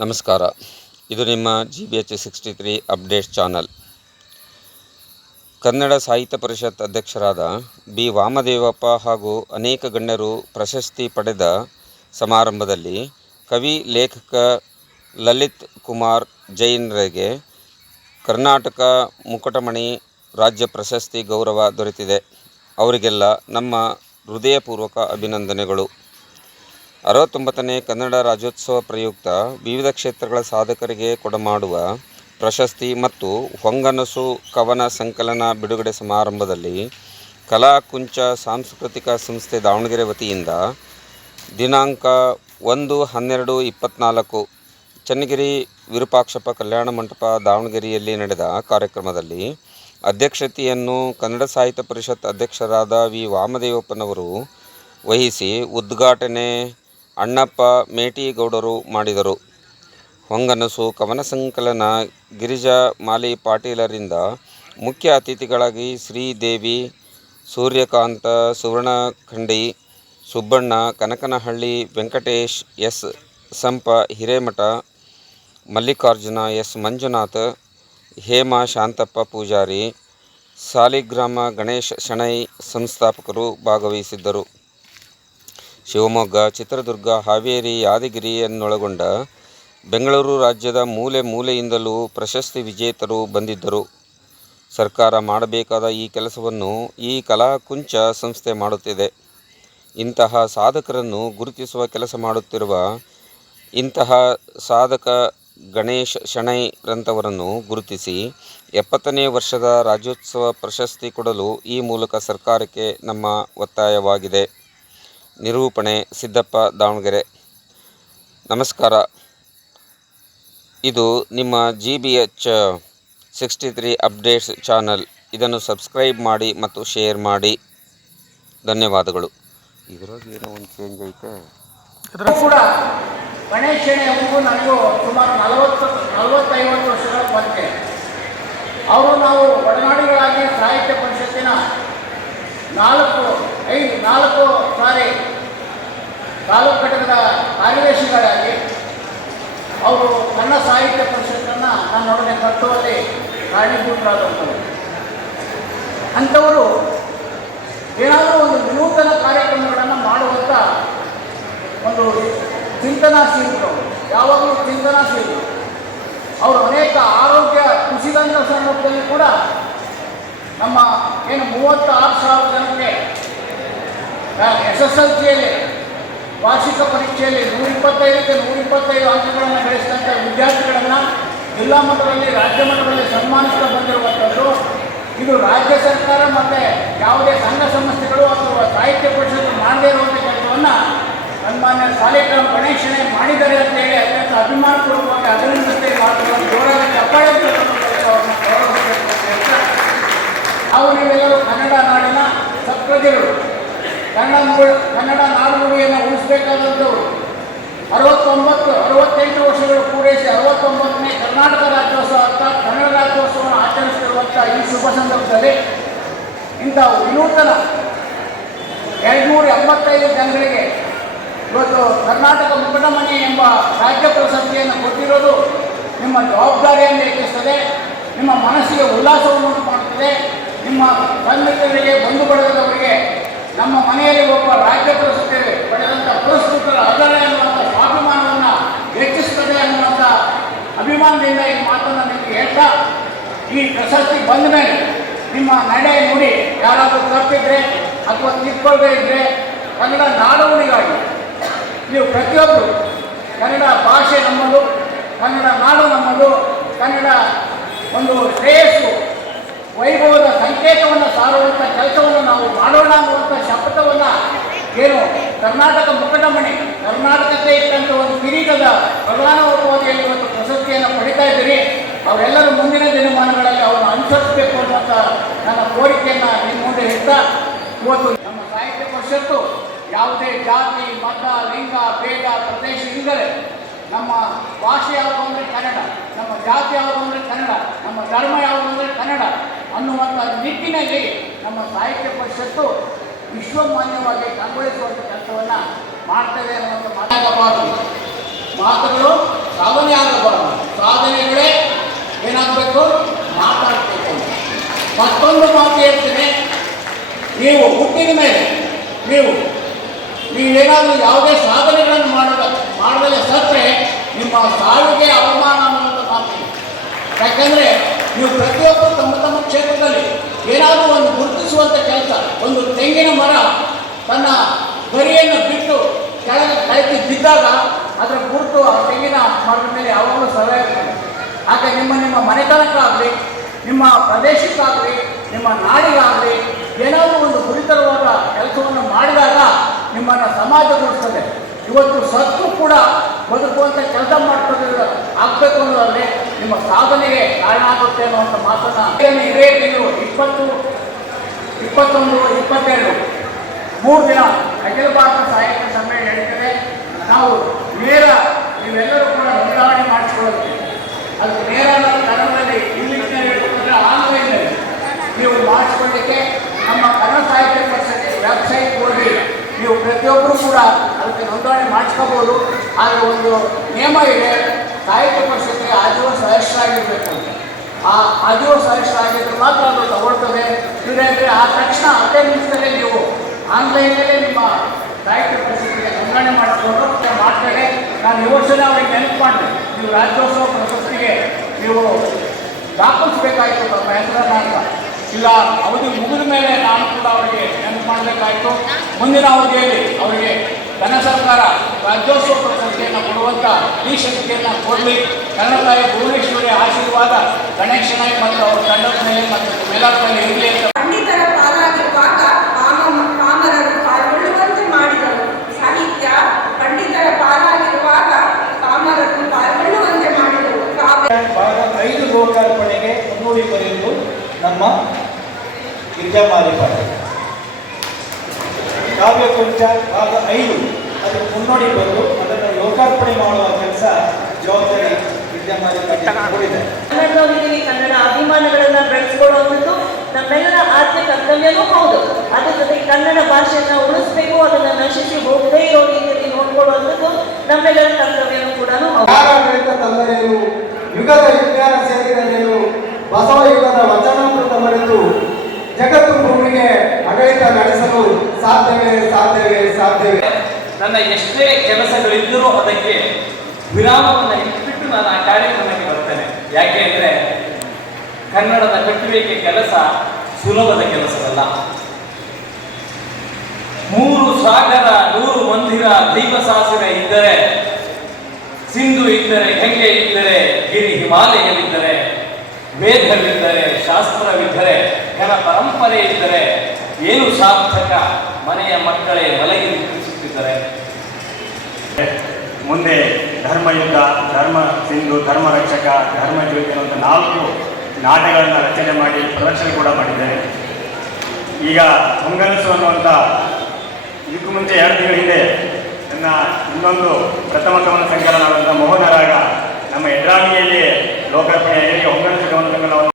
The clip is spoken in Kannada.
ನಮಸ್ಕಾರ. ಇದು ನಿಮ್ಮ GBH63 update channel. Kannada Sahitya Parishat ಅಧ್ಯಕ್ಷರಾದ ಬಿ ವಾಮದೇವಪ್ಪ ಹಾಗೂ ಅನೇಕ ಗಣ್ಯರು ಪ್ರಶಸ್ತಿ ಪಡೆದ ಸಮಾರಂಭದಲ್ಲಿ ಕವಿ ಲೇಖಕ ಲಲಿತ್ ಕುಮಾರ್ ಜೈನ್ರಿಗೆ ಕರ್ನಾಟಕ ಮುಕಟಮಣಿ ರಾಜ್ಯ ಪ್ರಶಸ್ತಿ ಗೌರವ ದೊರೆತಿದೆ. ಅವರಿಗೆಲ್ಲ ನಮ್ಮ ಹೃದಯಪೂರ್ವಕ ಅಭಿನಂದನೆಗಳು. 69ನೇ ಕನ್ನಡ ರಾಜ್ಯೋತ್ಸವ ಪ್ರಯುಕ್ತ ವಿವಿಧ ಕ್ಷೇತ್ರಗಳ ಸಾಧಕರಿಗೆ ಕೊಡಮಾಡುವ ಪ್ರಶಸ್ತಿ ಮತ್ತು ಹೊಂಗನಸು ಕವನ ಸಂಕಲನ ಬಿಡುಗಡೆ ಸಮಾರಂಭದಲ್ಲಿ ಕಲಾಕುಂಚ ಸಾಂಸ್ಕೃತಿಕ ಸಂಸ್ಥೆ ದಾವಣಗೆರೆ ವತಿಯಿಂದ ದಿನಾಂಕ 1/12/24 ಚನ್ನಗಿರಿ ವಿರೂಪಾಕ್ಷಪ್ಪ ಕಲ್ಯಾಣ ಮಂಟಪ ದಾವಣಗೆರೆಯಲ್ಲಿ ನಡೆದ ಕಾರ್ಯಕ್ರಮದಲ್ಲಿ ಅಧ್ಯಕ್ಷತೆಯನ್ನು ಕನ್ನಡ ಸಾಹಿತ್ಯ ಪರಿಷತ್ ಅಧ್ಯಕ್ಷರಾದ ವಿ ವಾಮದೇವಪ್ಪನವರು ವಹಿಸಿ ಉದ್ಘಾಟನೆ ಅಣ್ಣಪ್ಪ ಮೇಟಿಗೌಡರು ಮಾಡಿದರು. ಹೊಂಗನಸು ಕವನ ಸಂಕಲನ ಗಿರಿಜಾ ಮಾಲಿ ಪಾಟೀಲರಿಂದ ಮುಖ್ಯ ಅತಿಥಿಗಳಾಗಿ ಶ್ರೀದೇವಿ, ಸೂರ್ಯಕಾಂತ, ಸುವರ್ಣಖಂಡಿ, ಸುಬ್ಬಣ್ಣ, ಕನಕನಹಳ್ಳಿ, ವೆಂಕಟೇಶ್, ಎಸ್ ಸಂಪ ಹಿರೇಮಠ, ಮಲ್ಲಿಕಾರ್ಜುನ, ಎಸ್ ಮಂಜುನಾಥ್, ಹೇಮಾ ಶಾಂತಪ್ಪ ಪೂಜಾರಿ, ಸಾಲಿಗ್ರಾಮ ಗಣೇಶ್ ಶೆಣೈ ಸಂಸ್ಥಾಪಕರು ಭಾಗವಹಿಸಿದ್ದರು. ಶಿವಮೊಗ್ಗ, ಚಿತ್ರದುರ್ಗ, ಹಾವೇರಿ, ಯಾದಗಿರಿಯನ್ನೊಳಗೊಂಡ ಬೆಂಗಳೂರು ರಾಜ್ಯದ ಮೂಲೆ ಮೂಲೆಯಿಂದಲೂ ಪ್ರಶಸ್ತಿ ವಿಜೇತರು ಬಂದಿದ್ದರು. ಸರ್ಕಾರ ಮಾಡಬೇಕಾದ ಈ ಕೆಲಸವನ್ನು ಈ ಕಲಾಕುಂಚ ಸಂಸ್ಥೆ ಮಾಡುತ್ತಿದೆ. ಇಂತಹ ಸಾಧಕರನ್ನು ಗುರುತಿಸುವ ಕೆಲಸ ಮಾಡುತ್ತಿರುವ ಇಂತಹ ಸಾಧಕ ಗಣೇಶ್ ಶೆಣೈರಂಥವರನ್ನು ಗುರುತಿಸಿ 70ನೇ ವರ್ಷದ ರಾಜ್ಯೋತ್ಸವ ಪ್ರಶಸ್ತಿ ಕೊಡಲು ಈ ಮೂಲಕ ಸರ್ಕಾರಕ್ಕೆ ನಮ್ಮ ಒತ್ತಾಯವಾಗಿದೆ. ನಿರೂಪಣೆ ಸಿದ್ದಪ್ಪ, ದಾವಣಗೆರೆ. ನಮಸ್ಕಾರ. ಇದು ನಿಮ್ಮ GBH63 ಅಪ್ಡೇಟ್ಸ್ ಚಾನಲ್. ಇದನ್ನು ಸಬ್ಸ್ಕ್ರೈಬ್ ಮಾಡಿ ಮತ್ತು ಶೇರ್ ಮಾಡಿ. ಧನ್ಯವಾದಗಳು. ಇದರಾಗ ಏನೋ ಒಂದು ಚೇಂಜ್ ಐತೆ ಕೂಡ ಗಣೇಶ್ ಶೆಣೈ ಅವರಿಗೂ ನನಗೂ ಸುಮಾರು 40-50 ವರ್ಷಗಳ ಪರಿಚಯ. ಅವರು ನಾವು ಒಡನಾಡಿಗಳಾಗಿ ಸಾಹಿತ್ಯ ಪರಿಷತ್ತಿನ 4 ಸಾರಿ ತಾಲೂಕು ಘಟಕದ ಕಾರ್ಯದರ್ಶಿಗಳಾಗಿ ಅವರು ಕನ್ನಡ ಸಾಹಿತ್ಯ ಪರಿಷತ್ತನ್ನು ನನ್ನೊಡನೆ ಕಟ್ಟುವಲ್ಲಿ ಕಾರಣೀಭೂತರಾದಂಥವರು. ಅಂಥವರು ಏನಾದರೂ ಒಂದು ವಿನೂತನ ಕಾರ್ಯಕ್ರಮಗಳನ್ನು ಮಾಡುವಂಥ ಒಂದು ಚಿಂತನಾಶೀಲರು, ಯಾವಾಗಲೂ ಚಿಂತನಾಶೀಲರು. ಅವರು ಅನೇಕ ಆರೋಗ್ಯ ಕುಸಿದಂಥ ಸಂದರ್ಭದಲ್ಲಿ ಕೂಡ ನಮ್ಮ 36,000 ಜನಕ್ಕೆ SSLCಯಲ್ಲಿ ವಾರ್ಷಿಕ ಪರೀಕ್ಷೆಯಲ್ಲಿ 125ಕ್ಕೆ 125 ಅಂಕಗಳನ್ನು ಗಳಿಸಿದಂಥ ವಿದ್ಯಾರ್ಥಿಗಳನ್ನು ಜಿಲ್ಲಾ ಮಟ್ಟದಲ್ಲಿ, ರಾಜ್ಯ ಮಟ್ಟದಲ್ಲಿ ಸನ್ಮಾನಿಸ್ತಾ ಬಂದಿರುವಂಥದ್ದು. ಇದು ರಾಜ್ಯ ಸರ್ಕಾರ ಮತ್ತು ಯಾವುದೇ ಸಂಘ ಸಂಸ್ಥೆಗಳು ಅಥವಾ ಸಾಹಿತ್ಯ ಪರಿಷತ್ತು ಮಾಡದೇ ಇರುವಂಥ ಕೆಲಸವನ್ನು ಸನ್ಮಾನ್ಯ ಸಾಲಿಗ್ರಾಮ ಗಣೇಶ್ ಶೆಣೈ ಮಾಡಿದ್ದಾರೆ ಅಂತ ಹೇಳಿ ಅತ್ಯಂತ ಅಭಿಮಾನಪೂರ್ವಕವಾಗಿ ಅಭಿನಂದನೆ ಮಾಡುವ ಜೋರಾಗಿ ಚಪ್ಪಾಳೆ ಕೆಲಸವನ್ನು ಗೌರವಿಸಬೇಕು ಅಂತ ಹೇಳ್ತಾ, ನಾವು ನೀವೆಲ್ಲರೂ ಕನ್ನಡ ನಾಡಿನ ಸತ್ಪ್ರಜೆಗಳು. ಕನ್ನಡ ನಾಡುನುಡಿಯನ್ನು ಉಳಿಸಬೇಕಾದಂಥವರು 68 ವರ್ಷಗಳು ಪೂರೈಸಿ 69ನೇ ಕರ್ನಾಟಕ ರಾಜ್ಯೋತ್ಸವ ಅರ್ಥಾತ್ ಕನ್ನಡ ರಾಜ್ಯೋತ್ಸವವನ್ನು ಆಚರಿಸುತ್ತಿರುವಂಥ ಈ ಶುಭ ಸಂದರ್ಭದಲ್ಲಿ ಇಂಥ ವಿನೂತನ 275 ಜನಗಳಿಗೆ ಇವತ್ತು ಕರ್ನಾಟಕ ಮುಕಟಮಣಿ ಎಂಬ ರಾಜ್ಯ ಪ್ರಶಸ್ತಿಯನ್ನು ಕೊಟ್ಟಿರೋದು ನಿಮ್ಮ ಜವಾಬ್ದಾರಿಯನ್ನು ಹೆಚ್ಚಿಸ್ತದೆ, ನಿಮ್ಮ ಮನಸ್ಸಿಗೆ ಉಲ್ಲಾಸವನ್ನು ಮಾಡುತ್ತದೆ. ನಿಮ್ಮ ಬಂಧುಗಳಿಗೆ, ಬಂಧು ಬಳಗದವರಿಗೆ ನಮ್ಮ ಮನೆಯಲ್ಲಿ ಒಬ್ಬ ರಾಜ್ಯ ಪ್ರಶಸ್ತಿ ಪಡೆದಂಥ ಪುರಸ್ಕೃತರ ಅದರ ಎನ್ನುವಂಥ ಸ್ವಾಭಿಮಾನವನ್ನು ಹೆಚ್ಚಿಸ್ತದೆ ಅನ್ನುವಂಥ ಅಭಿಮಾನದಿಂದ ಈ ಮಾತನ್ನು ನಿಮಗೆ ಹೇಳ್ತಾ, ಈ ಪ್ರಶಸ್ತಿ ಬಂದ ಮೇಲೆ ನಿಮ್ಮ ನಡೆ ನುಡಿ ಯಾರಾದರೂ ತಪ್ಪಿದ್ರೆ ಅಥವಾ ತಿಳ್ಕೊಳ್ದೇ ಇದ್ದರೆ ಕನ್ನಡ ನಾಡುನುಡಿಗಾಗಿ ನೀವು ಪ್ರತಿಯೊಬ್ಬರು ಕನ್ನಡ ಭಾಷೆ ನಮ್ಮದು, ಕನ್ನಡ ನಾಡು ನಮ್ಮದು, ಕನ್ನಡ ಒಂದು ಶ್ರೇಯಸ್ಸು ವೈಭವದ ಸಂಕೇತವನ್ನು ಸಾರುವಂಥ ಕೆಲಸವನ್ನು ನಾವು ಮಾಡೋಣ ಅನ್ನುವಂಥ ಶಪಥವನ್ನು ಏನು ಕರ್ನಾಟಕ ಮುಕಟಮಣಿ ಕರ್ನಾಟಕಕ್ಕೆ ಇಟ್ಟಂಥ ಒಂದು ಕಿರೀಟದ ಪ್ರಧಾನ ಉಪವಾದಿಯಲ್ಲಿ ಇವತ್ತು ಪ್ರಶಸ್ತಿಯನ್ನು ಪಡಿತಾ ಇದ್ದೀರಿ. ಅವರೆಲ್ಲರೂ ಮುಂದಿನ ದಿನಮಾನಗಳಲ್ಲಿ ಅವರನ್ನು ಅನುಸರಿಸಬೇಕು ಅನ್ನುವಂಥ ನನ್ನ ಕೋರಿಕೆಯನ್ನು ನಿಮ್ಮ ಮುಂದೆ ಇಡ್ತಾ, ಇವತ್ತು ನಮ್ಮ ಸಾಹಿತ್ಯ ಪರಿಷತ್ತು ಯಾವುದೇ ಜಾತಿ, ಮತ, ಲಿಂಗ, ಭೇದ, ಪ್ರದೇಶ ಇಲ್ಲದೆ ನಮ್ಮ ಭಾಷೆ ಯಾವುದು ಅಂದರೆ ಕನ್ನಡ, ನಮ್ಮ ಜಾತಿ ಯಾವುದು ಅಂದರೆ ಕನ್ನಡ, ನಮ್ಮ ಧರ್ಮ ಯಾವುದು ಅಂದರೆ ಕನ್ನಡ ಅನ್ನುವಂಥ ನಿಟ್ಟಿನಲ್ಲಿ ನಮ್ಮ ಸಾಹಿತ್ಯ ಪರಿಷತ್ತು ವಿಶ್ವಮಾನ್ಯವಾಗಿ ಕಂಗೊಳಿಸುವಂಥ ಕೆಲಸವನ್ನು ಮಾಡ್ತದೆ ಅನ್ನುವಂಥ ಮಾತಾಡಬಾರದು ಮಾತುಗಳು ಸಾಧನೆ ಆಗಬಾರದು. ಸಾಧನೆಗಳೇ ಏನಾಗಬೇಕು, ಮಾತಾಡಬೇಕು. ಮತ್ತೊಂದು ಮಾತು ಹೇಳ್ತೀನಿ, ನೀವು ಹುಟ್ಟಿದ ಮೇಲೆ ನೀವೇನಾದರೂ ಯಾವುದೇ ಸಾಧನೆಗಳನ್ನು ಮಾಡದಲ್ಲೇ ಸತ್ತರೆ ನಿಮ್ಮ ಸಾವಿಗೆ ಅವಮಾನ ಅನ್ನುವಂಥ ಮಾತಿದೆ. ಯಾಕಂದರೆ ನೀವು ಪ್ರತಿಯೊಬ್ಬರು ತಮ್ಮ ತಮ್ಮ ಕ್ಷೇತ್ರದಲ್ಲಿ ಏನಾದರೂ ಒಂದು ಗುರುತಿಸುವಂಥ ಕೆಲಸ. ಒಂದು ತೆಂಗಿನ ಮರ ತನ್ನ ಗರಿಯನ್ನು ಬಿಟ್ಟು ಕೆಳಗೆ ಬಿದ್ದಾಗ ಅದರ ಗುರುತು ಆ ತೆಂಗಿನ ಮರದ ಮೇಲೆ ಯಾವಾಗಲೂ ಸಲಹೆ ಇರ್ತದೆ. ಹಾಗೆ ನಿಮ್ಮ ಮನೆತನಕ್ಕಾಗಲಿ, ನಿಮ್ಮ ಪ್ರದೇಶಕ್ಕಾಗಲಿ, ನಿಮ್ಮ ನಾಡಿಗಾಗಲಿ ಏನಾದರೂ ಒಂದು ಗುರಿತರವಾದ ಕೆಲಸವನ್ನು ಮಾಡಿದಾಗ ನಿಮ್ಮನ್ನು ಸಮಾಜ ಗುರುಸ್ತದೆ. ಇವತ್ತು ಸತ್ತು ಕೂಡ ಬದುಕುವಂಥ ಕೆಲಸ ಮಾಡ್ತದೆ ಆಗಬೇಕು ಅನ್ನೋದರಲ್ಲಿ ನಿಮ್ಮ ಸಾಧನೆಗೆ ಕಾರಣ ಆಗುತ್ತೆ ಅನ್ನುವಂಥ ಮಾತನ್ನು ಇದೇ ತಿಂಗಳು 20, 21, 22 3 ದಿನ ಅಖಿಲ ಭಾರತ ಸಾಹಿತ್ಯ ಸಮ್ಮೇಳನ ನಡೀತದೆ. ನಾವು ನೀವೆಲ್ಲರೂ ಕೂಡ ನೋಂದಣಿ ಮಾಡಿಸ್ಕೊಳ್ಳೋದಕ್ಕೆ ಅದಕ್ಕೆ ನೇರ ಕನ್ನಡದಲ್ಲಿ ಇಂಗ್ಲೀಷ್ನಲ್ಲಿ ಹೇಳ್ಬೇಕಂದ್ರೆ ಆನ್ಲೈನ್ನಲ್ಲಿ ನೀವು ಮಾಡಿಸ್ಕೊಳ್ಳಿಕ್ಕೆ ನಮ್ಮ ಕನ್ನಡ ಸಾಹಿತ್ಯ ಪರಿಷತ್ ವೆಬ್ಸೈಟ್ ಹೋಗಿ ನೀವು ಪ್ರತಿಯೊಬ್ಬರು ಕೂಡ ಅದಕ್ಕೆ ನೋಂದಣಿ ಮಾಡಿಸ್ಕೋಬೋದು. ಆದರೆ ಒಂದು ನಿಯಮ ಇದೆ, ಸಾಹಿತ್ಯ ಪರಿಷತ್ತಿಗೆ ಆಜೀವ ಸದಸ್ಯರಾಗಿರಬೇಕು ಅಂತ. ಆ ಆಜೀವ ಸದಸ್ಯರಾಗಿದ್ದರೆ ಮಾತ್ರ ಅದು ತಗೊಳ್ತದೆ. ಇಲ್ಲಂದರೆ ಆ ತಕ್ಷಣ 15 ನಿಮಿಷದಲ್ಲೇ ನೀವು ಆನ್ಲೈನಲ್ಲೇ ನಿಮ್ಮ ಸಾಹಿತ್ಯ ಪರಿಷತ್ತಿಗೆ ನೋಂದಣಿ ಮಾಡಿಸ್ಕೊಂಡು ಮಾಡ್ತಾರೆ. ನಾನು ಈ ವರ್ಷನೇ ಅವ್ರಿಗೆ ನೆನಪು ಮಾಡಿದೆ, ನೀವು ರಾಜ್ಯೋತ್ಸವ ಪ್ರಶಸ್ತಿಗೆ ನೀವು ದಾಖಲಿಸಬೇಕಾಯಿತು ತಮ್ಮ ಹೆಸರನ್ನು ಅಂತ. ಇಲ್ಲ, ಅವಧಿ ಮುಗಿದ ಮೇಲೆ ನಾನು ಕೂಡ ಅವರಿಗೆ ನೆನಪು ಮಾಡಬೇಕಾಯಿತು. ಮುಂದಿನ ಅವಧಿಯಲ್ಲಿ ಅವರಿಗೆ ಧನ ಸರ್ಕಾರ ರಾಜ್ಯೋತ್ಸವ ಪ್ರಶಸ್ತಿಯನ್ನು ಕೊಡುವಂಥ ಈ ಶಕ್ತಿಯನ್ನು ಕೊಡಲಿ. ಕನ್ನಡ ತಾಯಿ ಭುವನೇಶ್ವರಿ ಆಶೀರ್ವಾದ ಗಣೇಶ ನಾಯಕ್ ಮತ್ತು ಅವರ ತಂಡದ ಮೇಲೆ ಮತ್ತು ಮೇಲಾಟ ಇರಲಿ ಅಂತ. ಪಂಡಿತರ ಪಾಲಾಗಿರುವಾಗ ಪಾಮರರು ಪಾಲ್ಗೊಳ್ಳುವಂತೆ ಮಾಡಿದರು. ಸಾಹಿತ್ಯ ಪಂಡಿತರ ಪಾಲಾಗಿರುವಾಗ ಪಾಮರರು ಪಾಲ್ಗೊಳ್ಳುವಂತೆ ಮಾಡಿದರು. ಭಾಗ 5 ಲೋಕಾರ್ಪಣೆಗೆ ಮುನ್ನುಡಿ ಬರೆಯುವುದು ನಮ್ಮ ವಿದ್ಯಾಮಾಲಿ ಪಾಟೀಲ್. ಕಾವ್ಯಕುಂಚ ಭಾಗ 5 ಅದು ಮುನ್ನೋಡಿ ಬರೆದು ಅದನ್ನು ಲೋಕಾರ್ಪಣೆ ಮಾಡುವ ಕೆಲಸ ಜವಾಬ್ದಾರಿ ವಿದ್ಯಾಮಾಲಿ ಪಾಟೀಲ್ ಕೊಡಿದ್ದಾರೆ. ಕನ್ನಡದವರಿಗೆ ಕನ್ನಡ ಅಭಿಮಾನಗಳನ್ನು ಬೆಳೆಸ್ಕೊಳ್ಳುವಂಥದ್ದು ನಮ್ಮೆಲ್ಲರ ಆದ್ಯ ಕರ್ತವ್ಯವೂ ಹೌದು. ಅದ್ರ ಜೊತೆಗೆ ಕನ್ನಡ ಭಾಷೆಯನ್ನು ಉಳಿಸ್ಬೇಕು, ಅದನ್ನು ನಶಿಸಿ ಹೋಗದೇ ಇರೋ ರೀತಿಯಲ್ಲಿ ನೋಡ್ಕೊಳ್ಳುವಂಥದ್ದು ನಮ್ಮೆಲ್ಲರ ಕರ್ತವ್ಯವೂ ಕೂಡ ಹೌದು. ಆಡಳಿತ ತಂದರೇನು, ಯುಗದ ವಿಜ್ಞಾನ ಸೇರಿದರೇನು, ಬಸವ ಯುಗದ ವಚನಾಮೃತ ಮರೆತು ಜಗತ್ತು ಭೂಮಿಗೆ ಆಡಳಿತ ನಡೆಸಲು ಸಾಧ್ಯವೇ. ನನ್ನ ಎಷ್ಟೇ ಕೆಲಸಗಳಿದ್ದರೂ ಅದಕ್ಕೆ ವಿರಾಮವನ್ನು ಇಟ್ಬಿಟ್ಟು ನಾನು ಆ ಕಾರ್ಯಕ್ರಮಕ್ಕೆ ಬರ್ತೇನೆ. ಯಾಕೆ ಅಂದರೆ ಕನ್ನಡದ ಕಟ್ಟುವಿಕೆ ಕೆಲಸ ಸುಲಭದ ಕೆಲಸವಲ್ಲ. 3 ಸಾಗರ 100 ಮಂದಿರ ದೈವಸಾಸಿರ ಇದ್ದರೆ, ಸಿಂಧು ಇದ್ದರೆ, ಗಂಗೆ ಇದ್ದರೆ, ಗಿರಿ ಹಿಮಾಲಯವಿದ್ದರೆ, ವೇದವಿದ್ದರೆ, ಶಾಸ್ತ್ರವಿದ್ದರೆ, ಘನ ಪರಂಪರೆ ಇದ್ದರೆ ಏನು ಸಾರ್ಥಕ? ಮನೆಯ ಮಕ್ಕಳೇ ಮಲಗಿ ನಿಂತಿಸುತ್ತಿದ್ದರೆ. ಮುಂದೆ ಧರ್ಮಯುದ್ಧ, ಧರ್ಮ ಸಿಂಧು, ಧರ್ಮ ರಕ್ಷಕ, ಧರ್ಮ ಜ್ಯೋತಿ ಅನ್ನುವಂಥ 4 ನಾಟಕಗಳನ್ನು ರಚನೆ ಮಾಡಿ ಪ್ರದರ್ಶನ ಕೂಡ ಮಾಡಿದ್ದೇನೆ. ಈಗ ಹೊಂಗನಸು ಅನ್ನುವಂಥ ಇದಕ್ಕೂ ಮುಂಚೆ 2 ತಿಂಗಳ ಹಿಂದೆ ನನ್ನ ಇನ್ನೊಂದು ಪ್ರಥಮ ಕವನ ಸಂಕಲನವಾದಂಥ ಮೋಹನರಾಗ ನಮ್ಮ ಎಡ್ರಾಮಿಯಲ್ಲಿ ಲೋಕಾರ್ಪಣೆಯಾಗಿ ಹೊಂಗನಸು ಕವನ ಸಂಕಲನವನ್ನು